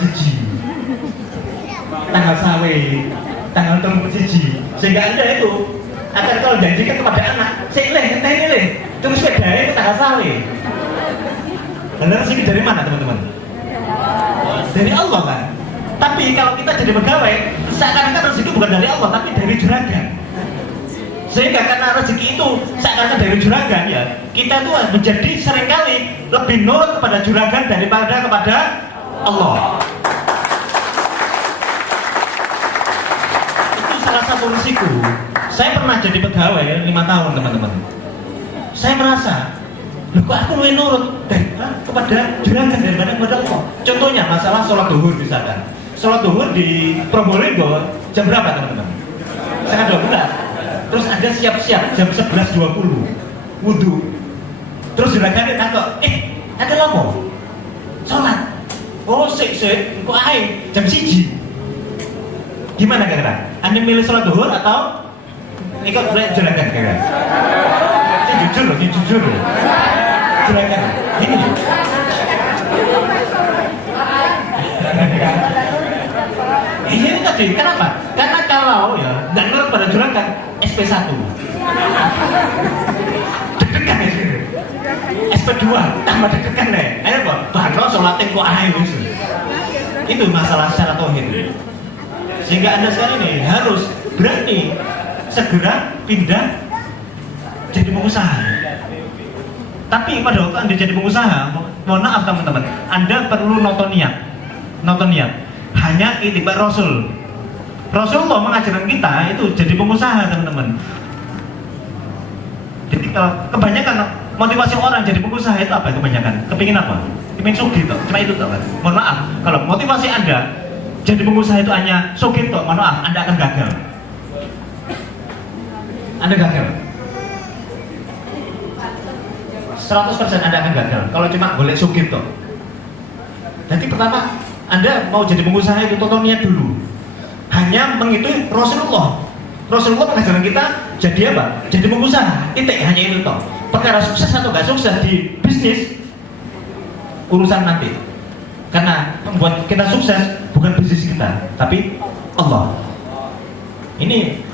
siji, tanggal sawe, tanggal 31, sehingga Anda itu akan kalau janjikan kepada anak, ini terus sepeda itu tanggal sawe. Benar sih dari mana teman-teman? Dari Allah kan. Tapi kalau kita jadi pegawai, seakan-akan rezeki bukan dari Allah, tapi dari juragan. Sehingga karena rezeki itu seakan-akan dari juragan, ya kita itu menjadi seringkali lebih nurut kepada juragan daripada kepada Allah. Itu salah satu risiko. Saya pernah jadi pegawai 5 tahun teman-teman. Saya merasa, loh kok aku lebih nurut kepada juragan daripada kepada Allah. Contohnya masalah sholat duhur misalkan. Sholat duhur di Probolinggo jam berapa teman-teman? Setengah 12. Terus Anda siap-siap jam 11.20 wudhu. Terus juragannya takut, ada lomo sholat. Oh sik, kok ae jam 1. Gimana kira-kira? Anda milih sholat duhur atau ikut juragan kira-kira? Ini jujur loh. Juragan, ini loh. Ini tadi, kenapa? Karena kalau ya nggak nurut pada juragan, SP1 deg-degan ya sih. SP2 tambah deg-degan deh. Ayo kok, bahkan sholatin kok ayo gitu. Itu masalah secara tauhid. Sehingga Anda sekarang ini harus berani segera pindah jadi pengusaha. Tapi pada waktu Anda jadi pengusaha, mohon maaf teman-teman, Anda perlu nonton niat. Hanya itibar Rasul. Rasulullah mengajarkan kita itu jadi pengusaha teman-teman. Jadi kebanyakan motivasi orang jadi pengusaha itu apa? Kebanyakan kepingin apa? Kepingin sugih toh. Cuma itu toh kan. Mohon maaf, kalau motivasi Anda jadi pengusaha itu hanya sugih toh, mohon maaf, Anda akan gagal. Anda gagal. 100% Anda akan gagal kalau cuma boleh sugih toh. Jadi pertama, Anda mau jadi pengusaha itu tonton niat dulu. Hanya mengikuti Rasulullah. Rasulullah mengajarkan kita jadi apa? Jadi pengusaha. Titik, hanya itu toh. Perkara sukses atau gak sukses di bisnis urusan nanti. Karena membuat kita sukses bukan bisnis kita, tapi Allah. Ini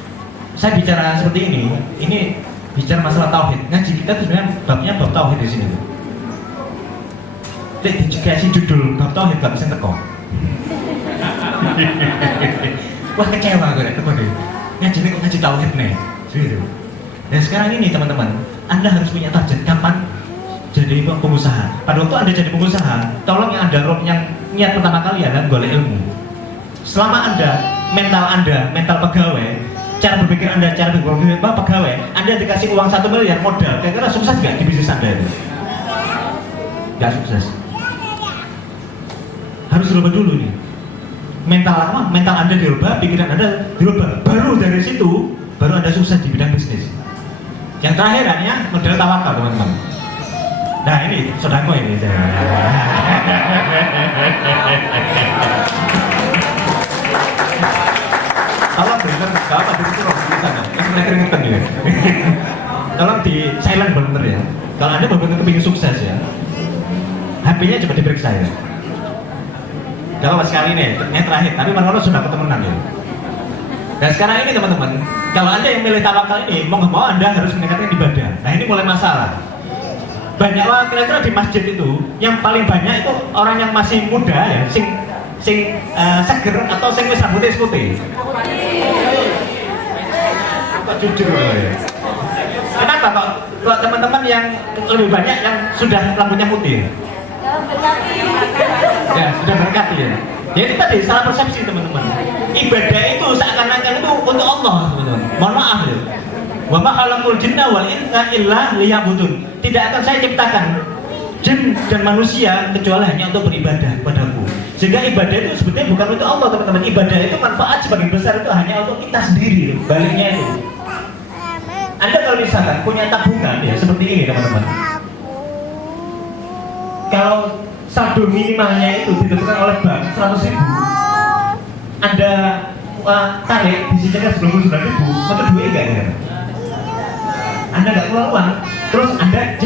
saya bicara seperti ini bicara masalah tauhid. Ngaji kita sebenarnya babnya bab tauhid di sini. Dikasih judul bab tauhid gak bisa teko. Wah kecewa gue deh. Ngaji tauhid nih. Dan sekarang ini teman-teman, Anda harus punya target kapan jadi pengusaha. Pada waktu Anda jadi pengusaha, tolong yang niat pertama kali adalah golek ilmu. Selama mental pegawai, cara berpikir Anda, cara berpikir pegawai, Anda dikasih uang 1 miliar modal, kira-kira sukses gak di bisnis Anda itu? Gak sukses. Harus dirubah dulu nih. Mental Anda dirubah, pikiran Anda dirubah. Baru dari situ, baru Anda sukses di bidang bisnis. Yang terakhir hanya modal tawakal teman-teman. Nah ini sodako ini. Tolong bener, kalau tadi itu roh di sana, yang mulai keringetan ya. Tolong di silent bener ya. Kalau Anda benar-benar kepingin sukses ya, HP-nya coba diperiksa ya. Kalau sekali nih, yang terakhir, tapi malah sudah ketemuan ya. Dan sekarang ini teman-teman, kalau Anda yang milih tawakal ini, mau nggak mau Anda harus meningkatkan ibadah. Nah ini mulai masalah. Banyak orang kira-kira di masjid itu, yang paling banyak itu orang yang masih muda ya, sing seger atau sing wis rambutnya putih. Kok jujur ya? Kenapa kok teman-teman yang lebih banyak yang sudah rambutnya putih? Ya sudah berkati ya. Jadi tadi salah persepsi teman-teman. Ibadah itu seakan-akan itu untuk Allah teman-teman. Mohon maaf ya. Wa ma khalaqul jinna wal insa illa liya'budun. Tidak akan saya ciptakan jin dan manusia kecuali hanya untuk beribadah kepadaku. Sehingga ibadah itu sebetulnya bukan untuk Allah teman-teman. Ibadah itu manfaat sebagian besar itu hanya untuk kita sendiri. Baliknya itu. Anda kalau misalkan punya tabungan ya seperti ini teman-teman. Kalau saldo minimalnya itu ditentukan oleh bank 100.000, Anda tarik disisihkan 99.000, maka duit enggak ya? Anda nggak keluar uang, terus Anda